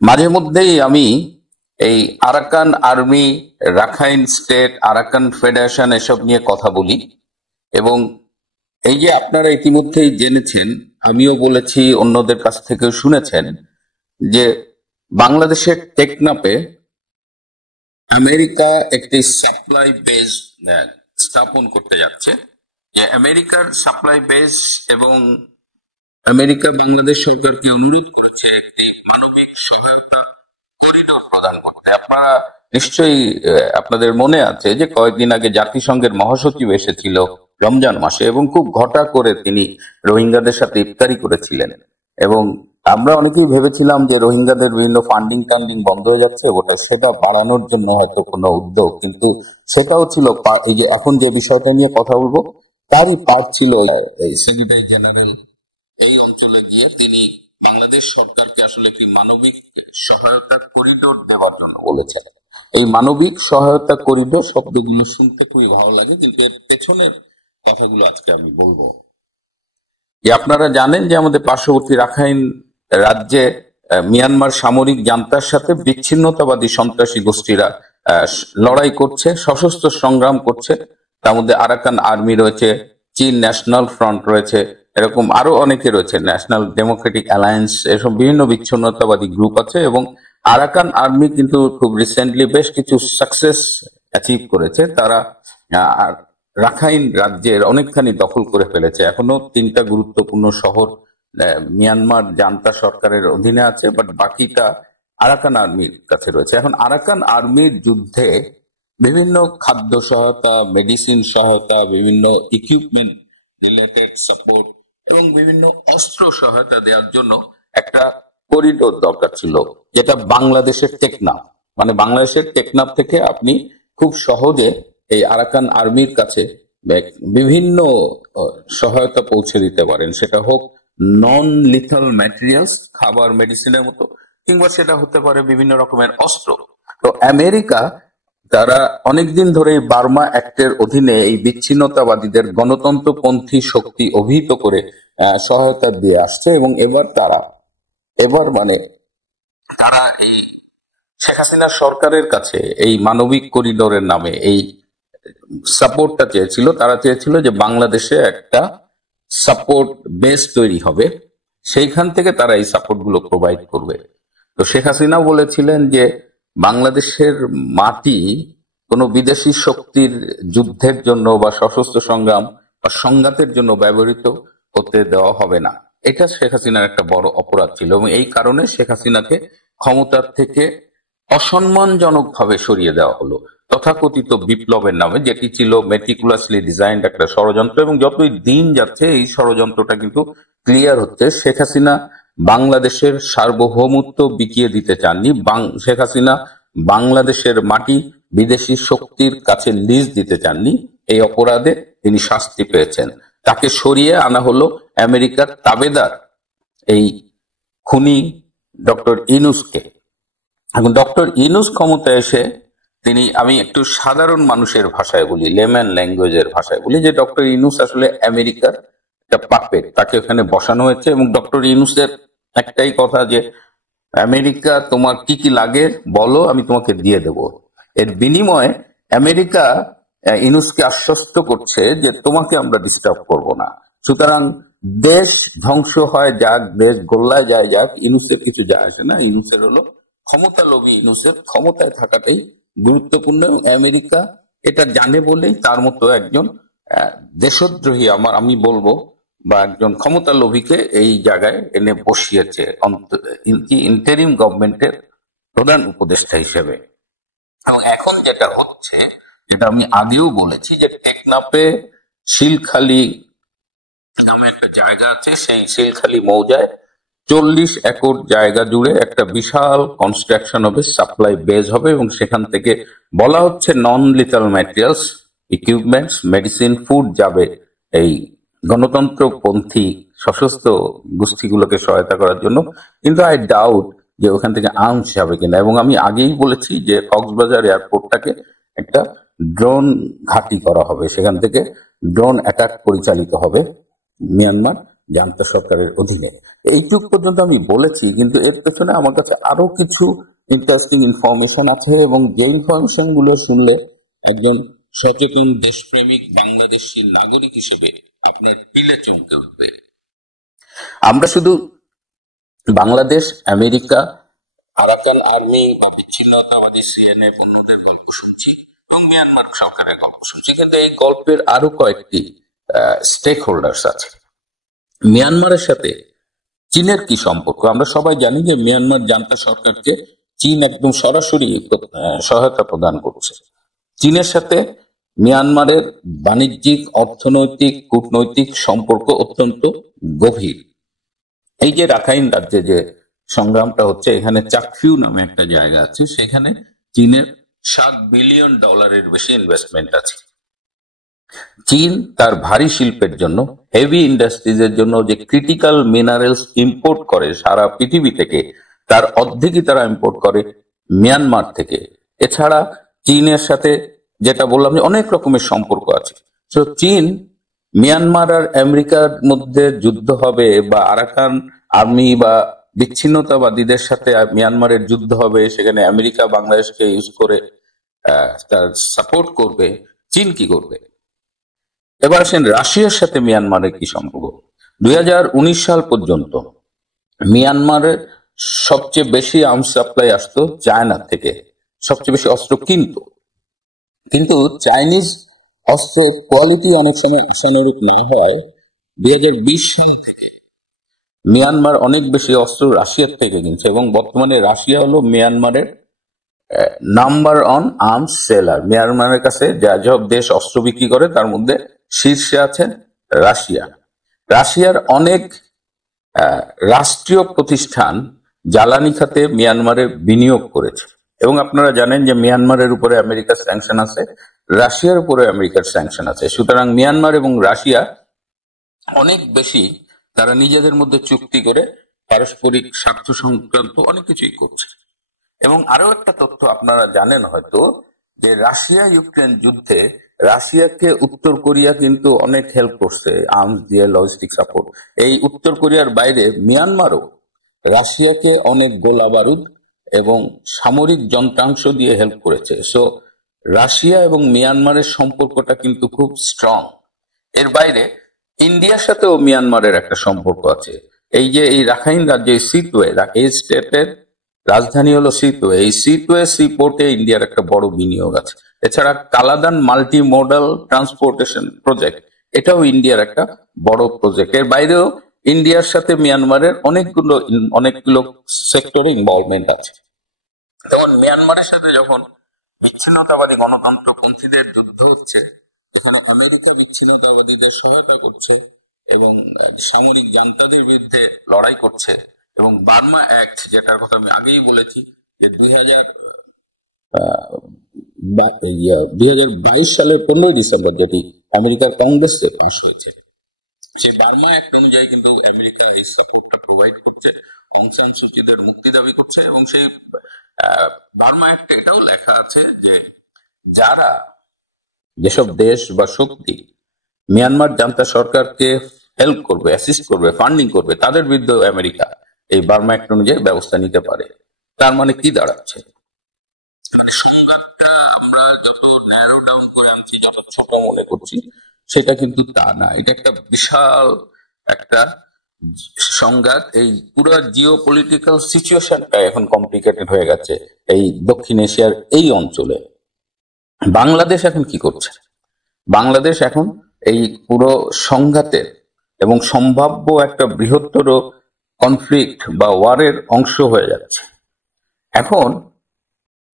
মাঝে মধ্যেই আমি এই Arakan army, Rakhine state, Arakan federation এসব নিয়ে কথা বলি। এবং এই যে আপনারা ইতিমধ্যেই জেনেছেন, আমিও বলেছি, অন্যদের কাছ থেকেও শুনেছেন যে বাংলাদেশের টেকনাফে আমেরিকা একটি সাপ্লাই বেস স্থাপন করতে যাচ্ছে। যে আমেরিকার সাপ্লাই বেস এবং আমেরিকা বাংলাদেশ সরকারকে অনুরোধ করেছে একটি মানবিক সহায়তা করিডোর প্রদান করতে। আপনারা নিশ্চয়ই আপনাদের মনে আছে যে কয়েকদিন আগে জাতিসংঘের মহাসচিব এসেছিল রমজান মাসে, এবং খুব ঘটা করে তিনি রোহিঙ্গাদের সাথে ইফতারি করেছিলেন। এবং আমরা অনেকেই ভেবেছিলাম যে রোহিঙ্গাদের বিভিন্ন ফান্ডিং টান্ডিং বন্ধ হয়ে যাচ্ছে, ওটা সেটা বাড়ানোর জন্য হয়তো কোনো উদ্যোগ, কিন্তু সেটাও ছিল এই যে এখন যে বিষয়টা নিয়ে কথা বলবো তারই পার্ট ছিল। এই সেক্রেটারি জেনারেল এই অঞ্চলে গিয়ে তিনি বাংলাদেশ সরকারকে আসলে একটি মানবিক সহায়তা করিডোর দেওয়ার জন্য বলেছেন। এই মানবিক সহায়তা করিডোর শব্দগুলো শুনতে খুবই ভালো লাগে, কিন্তু এর পেছনের কথাগুলো আজকে আমি বলবো। যে আপনারা জানেন যে আমাদের পার্শ্ববর্তী রাখাইন রাজ্যে মিয়ানমার সামরিক জান্তার সাথে বিচ্ছিন্নতাবাদী সন্ত্রাসী গোষ্ঠীরা লড়াই করছে, সশস্ত্র সংগ্রাম করছে। তার মধ্যে আরাকান আর্মি রয়েছে, চীন ন্যাশনাল ফ্রন্ট রয়েছে, এরকম আরো অনেকে রয়েছে, ন্যাশনাল ডেমোক্রেটিক অ্যালায়েন্স, এসব বিভিন্ন বিচ্ছিন্নতাবাদী গ্রুপ আছে। এবং আরাকান আর্মি কিন্তু খুব রিসেন্টলি বেশ কিছু সাকসেস অ্যাচিভ করেছে। তারা রাখাইন রাজ্যের অনেকখানি দখল করে ফেলেছে। এখনো 3টা গুরুত্বপূর্ণ শহর মিয়ানমার জান্তা সরকারের অধীনে আছে, বাট বাকিটা আরাকান আর্মির কাছে রয়েছে। এখন আরাকান আর্মির যুদ্ধে বিভিন্ন খাদ্য সহায়তা, মেডিসিন সহায়তা, বিভিন্ন ইকুইপমেন্ট রিলেটেড সাপোর্ট এবং বিভিন্ন অস্ত্র সহায়তা দেওয়ার জন্য একটা করিডোর দরকার ছিল, যেটা বাংলাদেশের টেকনাফ, মানে বাংলাদেশের টেকনাফ থেকে আপনি খুব সহজে এই আরাকান আর্মির কাছে বিভিন্ন সহায়তা পৌঁছে দিতে পারেন। সেটা হোক নন লিথাল ম্যাটেরিয়ালস, খাবার মেডিসিনের মতো, কিংবা সেটা হতে পারে বিভিন্ন রকমের অস্ত্র। তো আমেরিকা তারা অনেকদিন ধরে বার্মা অ্যাক্টের অধীনে এই বিচ্ছিন্নতাবাদীদের গণতন্ত্রপন্থী শক্তি অভিহিত করে সহায়তা দিয়ে আসছে। এবং এবার মানে তারা এই শেখ হাসিনা সরকারের কাছে এই মানবিক করিডোরের নামে এই সাপোর্টটা চেয়েছিল। তারা চেয়েছিল যে বাংলাদেশে একটা সাপোর্ট বেস তৈরি হবে, সেইখান থেকে তারা এই সাপোর্ট গুলো প্রোভাইড করবে। তো শেখ হাসিনা বলেছিলেন যে বাংলাদেশের মাটি কোনো বিদেশি শক্তির যুদ্ধের জন্য বা সশস্ত্র সংগ্রাম বা সংঘাতের জন্য ব্যবহৃত হতে দেওয়া হবে না। এটা শেখ হাসিনার একটা বড় অপরাধ ছিল, এবং এই কারণে শেখ হাসিনাকে ক্ষমতার থেকে অসম্মানজনক ভাবে সরিয়ে দেওয়া হলো তথাকথিত বিপ্লবের নামে, যেটি ছিল মেটিকুলাসলি ডিজাইন্ড একটা ষড়যন্ত্র। এবং যতই দিন যাচ্ছে এই ষড়যন্ত্রটা কিন্তু ক্লিয়ার হচ্ছে। শেখ হাসিনা বাংলাদেশের সার্বভৌমত্ব বিকিয়ে দিতে চাননি। শেখ হাসিনা বাংলাদেশের মাটি বিদেশি শক্তির কাছে লিজ দিতে চাননি। এই অপরাধে তিনি শাস্তি পেয়েছেন। তাকে সরিয়ে আনা হলো আমেরিকার তাবেদার এই খুনি ডক্টর ইউনূসকে। এখন ডক্টর ইউনূস ক্ষমতায় এসে আমি একটু সাধারণ মানুষের ভাষায় বলি, লেম্যান ল্যাঙ্গুয়েজের ভাষায় বলি, যে ডক্টর ইউনূস আসলে আমেরিকার একটা পাপেট, তাকে ওখানে বসানো হয়েছে। এবং ডক্টর ইউনূসের একটাই কথা যে আমেরিকা তোমার কি কি লাগে বলো, আমি তোমাকে দিয়ে দেব। এর বিনিময়ে আমেরিকা ইউনূসকে আশ্বস্ত করছে যে তোমাকে আমরা ডিস্টার্ব করব না। সুতরাং দেশ ধ্বংস হয় যাক, দেশ গোল্লায় যায় যাক, ইউনূসের কিছু যায় আসে না। ইউনূসের হলো ক্ষমতা লোভী, ইউনূসের ক্ষমতায় থাকাটাই গুরুত্বপূর্ণ। এবং আমেরিকা এটা জানে বলেই তার মতো একজন দেশদ্রোহী আমি বলবো, বা একজন ক্ষমতা লোভীকে এই জায়গায় এনে বসিয়েছে ইন্টারিম গভর্নমেন্টের প্রধান উপদেষ্টা হিসেবে। এবং এখন যেটা হচ্ছে, যেটা আমি আগেও বলেছি, যে টেকনাফে শিলখালী নামে একটা জায়গা আছে, সেই শিলখালী মৌজায় 40 একর জায়গা জুড়ে একটা বিশাল কনস্ট্রাকশন হবে, সাপ্লাই বেজ হবে। এবং সেখান থেকে বলা হচ্ছে non lethal materials, equipments, medicine, food যাবে এই গণতন্ত্রপন্থী সশস্ত্র গোষ্ঠীগুলোকে সহায়তা করার জন্য। কিন্তু আই ডাউট যে ওখান থেকে আর্মস যাবে কিনা। এবং আমি আগেই বলেছি যে কক্সবাজার এয়ারপোর্টটাকে একটা ড্রোন ঘাঁটি করা হবে, সেখান থেকে ড্রোন অ্যাটাক পরিচালিত হবে মিয়ানমার জান্তা সরকারের অধীনে। এইটুক পর্যন্ত আমি বলেছি, কিন্তু এর পেছনে আমার কাছে আরো কিছু ইন্টারেস্টিং ইনফরমেশন আছে, এবং যে ইনফরমেশন গুলো শুনলে একজন সচেতন দেশপ্রেমিক বাংলাদেশী নাগরিক হিসেবে আপনার পিলে চমকে উঠবে। আমরা শুধু বাংলাদেশ, আমেরিকা, আরাকান আর্মি বা বিচ্ছিন্নতাবাদী সিএনএ অন্যদের গল্প শুনছি এবং মিয়ানমার সরকারের গল্প শুনছি, কিন্তু এই গল্পের আরো কয়েকটি স্টেক হোল্ডার্স আছে। মিয়ানমারের সাথে চীনের কি সম্পর্ক? আমরা সবাই জানি যে মিয়ানমার জান্তা সরকারকে চীন একদম সরাসরি সহায়তা প্রদান করছে। চীনের সাথে মিয়ানমারের বাণিজ্যিক, অর্থনৈতিক, কূটনৈতিক সম্পর্ক অত্যন্ত গভীর। এই যে রাখাইন রাজ্যে যে সংগ্রামটা হচ্ছে, এখানে চাকফিউ নামে একটা জায়গা আছে, সেখানে চীনের $7 বিলিয়ন বেশি ইনভেস্টমেন্ট আছে। চীন তার ভারী শিল্পের জন্য, হেভি ইন্ডাস্ট্রিজ এর জন্য যে ক্রিটিক্যাল মিনারেলস ইম্পোর্ট করে সারা পৃথিবী থেকে, তার অর্ধেকই তারা ইম্পোর্ট করে মিয়ানমার থেকে। এছাড়া চীনের সাথে যেটা বললাম যে অনেক রকমের সম্পর্ক আছে। তো চীন, মিয়ানমার আর আমেরিকার মধ্যে যুদ্ধ হবে, বা আরাকান আর্মি বা বিচ্ছিন্নতাবাদীদের সাথে মিয়ানমারের যুদ্ধ হবে, সেখানে আমেরিকা বাংলাদেশকে ইউজ করে তার সাপোর্ট করবে, চীন কি করবে? এবার আসেন রাশিয়ার সাথে মিয়ানমারের কি সম্পর্ক। 2019 সাল পর্যন্ত মিয়ানমারে সবচেয়ে বেশি আর্মস সাপ্লাই আসতো চায়না থেকে, সবচেয়ে বেশি অস্ত্র কিন্তু চাইনিজ অস্ত্রের কোয়ালিটি অনেক সময় আশানুরূপ না হওয়ায় 2020 সাল থেকে মিয়ানমার অনেক বেশি অস্ত্র রাশিয়ার থেকে কিনছে, এবং বর্তমানে রাশিয়া হলো মিয়ানমারের নাম্বার অন আর্মস সেলার। মিয়ানমারের কাছে যা সব দেশ অস্ত্র বিক্রি করে তার মধ্যে শীর্ষে আছে রাশিয়া। রাশিয়ার অনেক রাষ্ট্রীয় প্রতিষ্ঠান জ্বালানি খাতে মিয়ানমারে বিনিয়োগ করেছে, এবং আপনারা জানেন যে মিয়ানমারের উপরে আমেরিকার স্যাংশন আছে, রাশিয়ার উপরে আমেরিকার স্যাংশন আছে। সুতরাং মিয়ানমার এবং রাশিয়া অনেক বেশি তারা নিজেদের মধ্যে চুক্তি করে পারস্পরিক স্বার্থ সংক্রান্ত অনেক কিছুই করছে। এবং আরো একটা তথ্য আপনারা জানেন হয়তো, যে রাশিয়া ইউক্রেন যুদ্ধে রাশিয়াকে উত্তর কোরিয়া কিন্তু অনেক হেল্প করছে আর্মস দিয়ে, লজিস্টিক সাপোর্ট। এই উত্তর কোরিয়ার বাইরে মিয়ানমারও রাশিয়াকে অনেক গোলা বারুদ এবং সামরিক যন্ত্রাংশ দিয়ে হেল্প করেছে। সো রাশিয়া এবং মিয়ানমারের সম্পর্কটা কিন্তু খুব স্ট্রং। এর বাইরে ইন্ডিয়ার সাথেও মিয়ানমারের একটা সম্পর্ক আছে। এই যে এই রাখাইন রাজ্যে সিটওয়ে, এই স্টেটের রাজধানী হলো সিটওয়ে, এই সিটওয়ে সি পোর্টে ইন্ডিয়ার একটা বড় বিনিয়োগ আছে। এছাড়া Kaladan multi modal transportation project, এটাও ইন্ডিয়ার একটা বড় প্রজেক্ট। এর বাইরেও ইন্ডিয়ার সাথে মিয়ানমারের অনেকগুলো সেক্টরে ইনভলভমেন্ট আছে। যেমন মিয়ানমারের সাথে যখন বিচ্ছিন্নতাবাদী গণতন্ত্রপন্থীদের যুদ্ধ হচ্ছে, এখানে আমেরিকা বিচ্ছিন্নতাবাদীদের সহায়তা করছে এবং সামরিক জান্তাদের বিরুদ্ধে লড়াই করছে। এবং বার্মা অ্যাক্ট, যেটার কথা আমি আগেই বলেছি, যে 2022 সালের 15 ডিসেম্বর যেটি আমেরিকার কংগ্রেসে পাস হয়েছে, সেই বার্মা অ্যাক্ট অনুযায়ী কিন্তু আমেরিকা এই সাপোর্টটা প্রোভাইড করছে, অং সান সুচিদের মুক্তি দাবি করছে। এবং সেই বার্মা অ্যাক্টে এটাও লেখা আছে যে যেসব দেশ বা শক্তি মিয়ানমার জান্তা সরকারকে হেল্প করবে, অ্যাসিস্ট করবে, ফান্ডিং করবে, তাদের বিরুদ্ধে আমেরিকা এই বার্মা অ্যাক্ট অনুযায়ী ব্যবস্থা নিতে পারে। তার মানে কি দাঁড়াচ্ছে? সংঘাতটা আমরা যত ন্যারো ডাউন করে আনছি, যত ছোট মনে করছি, সেটা কিন্তু তা না। এটা একটা বিশাল একটা সংঘাত। এই পুরো জিও পলিটিক্যাল সিচুয়েশনটা এখন কমপ্লিকেটেড হয়ে গেছে এই দক্ষিণ এশিয়ার এই অঞ্চলে। বাংলাদেশ এখন কি করছে? বাংলাদেশ এখন এই পুরো সংঘাতের এবং সম্ভাব্য একটা বৃহত্তর কনফ্লিক্ট বা ওয়ারের অংশ হয়ে যাচ্ছে। এখন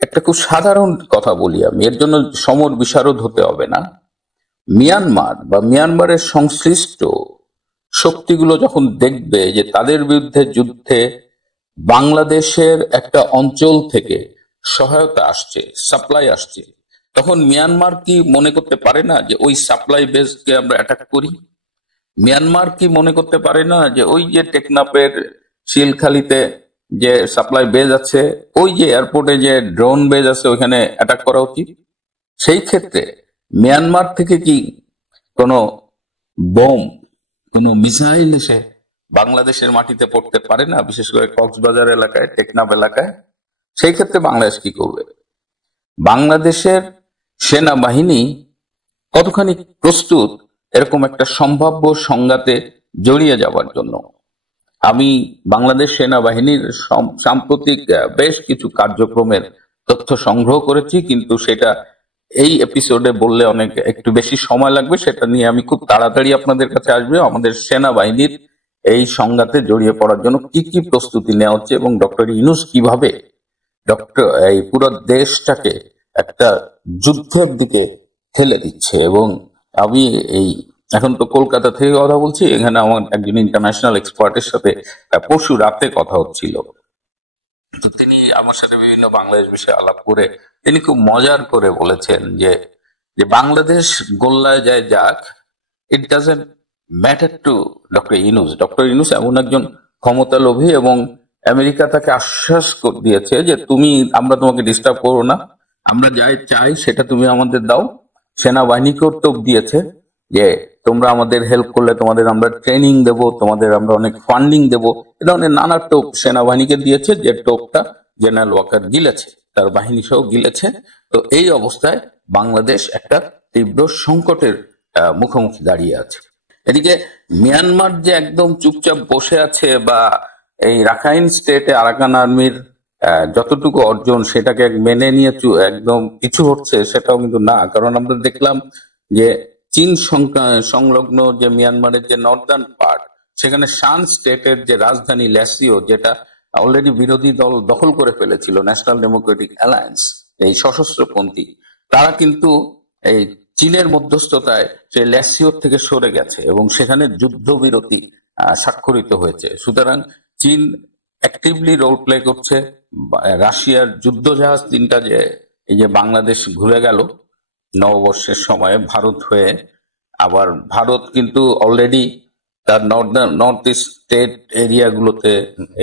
একটা খুব সাধারণ কথা বলি আমি, এর জন্য সমর বিশারদ হতে হবে না। মিয়ানমার বা মিয়ানমারের সংশ্লিষ্ট শক্তিগুলো যখন দেখবে যে তাদের বিরুদ্ধে যুদ্ধে বাংলাদেশের একটা অঞ্চল থেকে সহায়তা আসছে, সাপ্লাই আসছে, তখন মিয়ানমার কি মনে করতে পারে না যে ওই সাপ্লাই বেসকে আমরা অ্যাটাক করি? মিয়ানমার কি মনে করতে পারে না যে ওই যে টেকনাফের শিলখালিতে যে সাপ্লাই বেজ আছে, ওই যে এয়ারপোর্টে যে ড্রোন বেজ আছে, ওইখানে অ্যাটাক করা উচিত? সেই ক্ষেত্রে মিয়ানমার থেকে কি কোনো বোম কোনো মিসাইল এসে বাংলাদেশের মাটিতে পড়তে পারে না, বিশেষ করে কক্সবাজার এলাকায়, টেকনাফ এলাকায়, সেই ক্ষেত্রে বাংলাদেশ কি করবে? বাংলাদেশের সেনাবাহিনী কতখানি প্রস্তুত এরকম একটা সম্ভাব্য সংঘাতে জড়িয়ে যাওয়ার জন্য? আমি বাংলাদেশ সেনাবাহিনীর সাম্প্রতিক বেশ কিছু কার্যক্রমের তথ্য সংগ্রহ করেছি, কিন্তু সেটা এই এপিসোডে বললে অনেক একটু বেশি সময় লাগবে। সেটা নিয়ে আমি খুব তাড়াতাড়ি আপনাদের কাছে আসবে। আমাদের সেনাবাহিনীর এই সংঘাতে জড়িয়ে পড়ার জন্য কি কি প্রস্তুতি নেওয়া হচ্ছে এবং ডক্টর ইউনূস কিভাবে এই পুরো দেশটাকে একটা যুদ্ধের দিকে ঠেলে দিচ্ছে। এবং আমি এই এখন তো কলকাতা থেকে কথা বলছি, এখানে আমার একজন ইন্টারন্যাশনাল এক্সপার্টের সাথে পরশু রাতে কথা হচ্ছিল। তো তিনি আমার সাথে বিভিন্ন বাংলাদেশ বিষয়ে আলাপ করে তিনি খুব মজার করে বলেছেন যে যে বাংলাদেশ গোল্লায় যায় যাক, it doesn't matter to doctor Yunus. Doctor Yunus এমন একজন ক্ষমতালোভী, এবং আমেরিকা তাকে আশ্বাস দিয়েছে যে আমরা তোমাকে ডিস্টার্ব করবো না, আমরা যাই চাই সেটা তুমি আমাদের দাও। সেনাবাহিনীকেও টোপ দিয়েছে যে তোমরা আমাদের হেল্প করলে তোমাদের আমরা ট্রেনিং দেব, তোমাদের আমরা অনেক ফান্ডিং দেব। এ ধরনের নানা টোপ সেনাবাহিনীকে দিয়েছে, যে টোপটা জেনারেল ওয়াকার গিলেছে, তার বাহিনী সহ গিলেছে। তো এই অবস্থায় বাংলাদেশ একটা তীব্র সংকটের মুখোমুখি দাঁড়িয়ে আছে। এদিকে মিয়ানমার যে একদম চুপচাপ বসে আছে, বা এই রাখাইন স্টেটে আরাকান আর্মির যতটুকু অর্জন সেটাকে মেনে নিয়ে একদম পিছু হচ্ছে, সেটাও কিন্তু না। কারণ আমরা দেখলাম যে চীন সংলগ্ন যে মিয়ানমারের যে নর্দার্ন পার্ট, সেখানে শান স্টেটের যে রাজধানী ল্যাসিও, যেটা অলরেডি বিরোধী দল দখল করে ফেলেছিল, ন্যাশনাল ডেমোক্রেটিক অ্যালায়েন্স, এই সশস্ত্রপন্থী, তারা কিন্তু এই চীনের মধ্যস্থতায় সেই ল্যাসিওর থেকে সরে গেছে এবং সেখানে যুদ্ধবিরতি স্বাক্ষরিত হয়েছে। সুতরাং চীন অ্যাক্টিভলি রোল প্লে করছে। রাশিয়ার যুদ্ধজাহাজ 3টা যে এই যে বাংলাদেশ ঘুরে গেল নববর্ষের সময় ভারত হয়ে, আবার ভারত কিন্তু অলরেডি তার নর্থ ইস্ট স্টেট এরিয়াগুলোতে,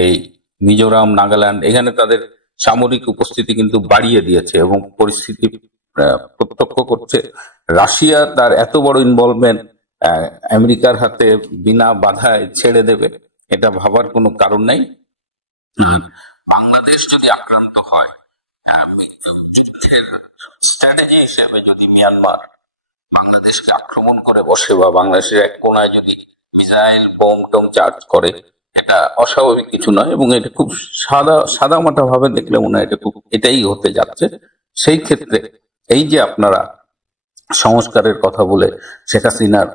এই মিজোরাম, নাগাল্যান্ড, এখানে তাদের সামরিক উপস্থিতি কিন্তু বাড়িয়ে দিয়েছে এবং পরিস্থিতি প্রত্যক্ষ করছে। রাশিয়া তার এত বড় ইনভলভমেন্ট আমেরিকার হাতে বিনা বাধায় ছেড়ে দেবে, এটা ভাবার কোনো কারণ নাই। বাংলাদেশ যদি আক্রান্ত হয়, যুদ্ধের স্ট্র্যাটেজি হিসেবে যদি মিয়ানমার বাংলাদেশকে আক্রমণ করে বসে, বা বাংলাদেশের এক কোনায় যদি মিসাইল বোম টোম চার্জ করে, এটা অস্বাভাবিক কিছু নয়, এবং এটা খুব সাদামাটা ভাবে দেখলে মনে হয় এটাই হতে যাচ্ছে। সেই ক্ষেত্রে এই যে আপনারা সংস্কারের কথা বলে শেখ হাসিনার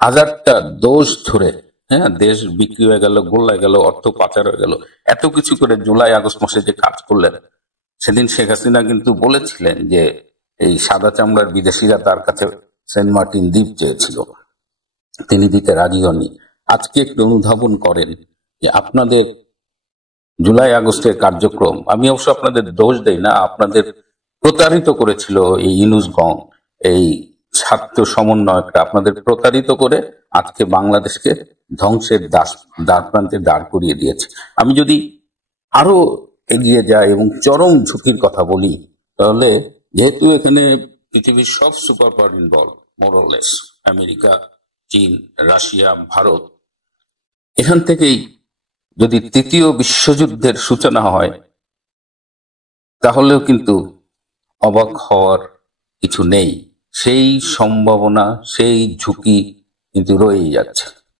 হাজারটা দোষ ধরে, হ্যাঁ, দেশ বিক্রি হয়ে গেল, গোল্লায় গেল, অর্থ পাচার হয়ে গেল, এত কিছু করে জুলাই আগস্ট মাসে যে কাজ করলেন, সেদিন শেখ হাসিনা কিন্তু বলেছিলেন যে এই সাদা চামড়ার বিদেশিরা তার কাছে সেন্ট মার্টিন দ্বীপ চেয়েছিল, তিনি দিতে রাজি হননি। আজকে একটু অনুধাবন করেন যে আপনাদের জুলাই আগস্টের কার্যক্রম, আমি অবশ্য আপনাদের দোষ দেই না, আপনাদের প্রতারিত করেছিল এই ইউনূস গং, এই ছাত্র সমন্বয়করা আপনাদের প্রতারিত করে আজকে বাংলাদেশকে ধ্বংসের দ্বার প্রান্তে দাঁড় করিয়ে দিয়েছে। আমি যদি আরো এগিয়ে যাই এবং চরম ঝুঁকির কথা বলি, তাহলে যেহেতু এখানে পৃথিবীর সব সুপার পাওয়ার ইনভলভ, মোরলেস, আমেরিকা, চীন, রাশিয়া, ভারত, এখান থেকেই যদি তৃতীয় বিশ্বযুদ্ধের সূচনা হয়, তাহলেও কিন্তু অবাক হওয়ার কিছু নেই। সেই সম্ভাবনা, সেই ঝুঁকি কিন্তু রয়েই যাচ্ছে।